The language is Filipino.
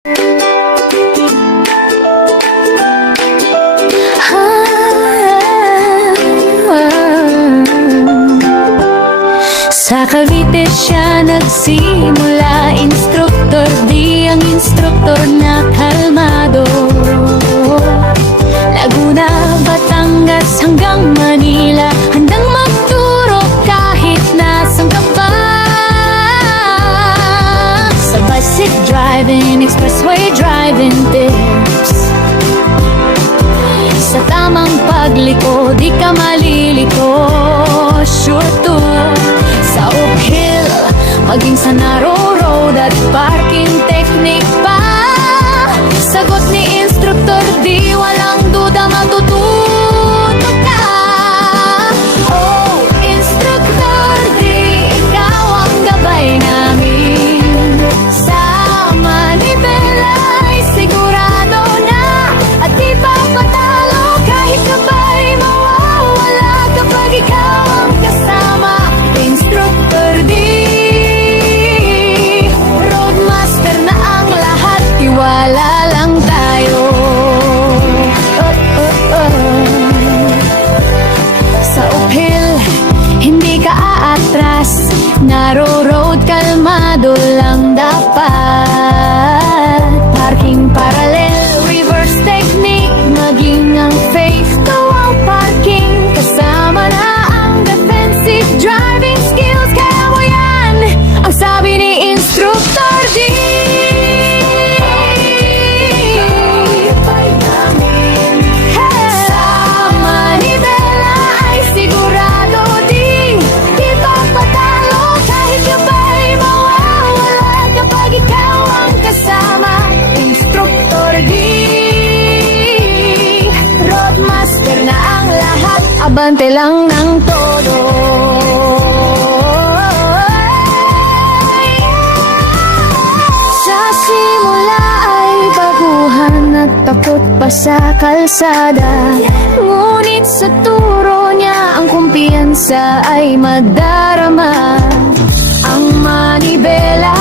Sa Cavite siya nagsimula, instruktor, di ang instruktor na kalmado. Laguna, Batangas hanggang Manila, handang magturo kahit nasan ka pa. Sa bicycle driving, expressway driving tips, sa tamang pagliko, di ka malilito. Sure to sa uphill, maging sa narrow road at parking technique pa. Sagot ni instructor, di walang duda matututo ka. Oh, instructor, di ikaw ang gabay namin. Sa manibela ay sigurado na, at di pa patalo kahit kapay mawawala kapag ikaw ang kasama. Instructor di, roadmaster na ang lahat, tiwala lang tayo. Sa uphill, hindi ka aatras, narrow road, kalmado lang dapat. Parking parallel, reverse technique, maging ang face to ang parking. Kasama na ang defensive driving skills, kaya mo yan, ang sabi ni instructor D. Sa manibela ay sigurado di, di pa patalo kahit gabay mawawala kapag ikaw ang kasama. Instructor D, roadmaster na ang lahat, abante lang ng todo. Sa simula ay baguhan at takot pa sa kalsada, ngunit sa turo niya ang kumpiyansa ay madarama. Ang manibela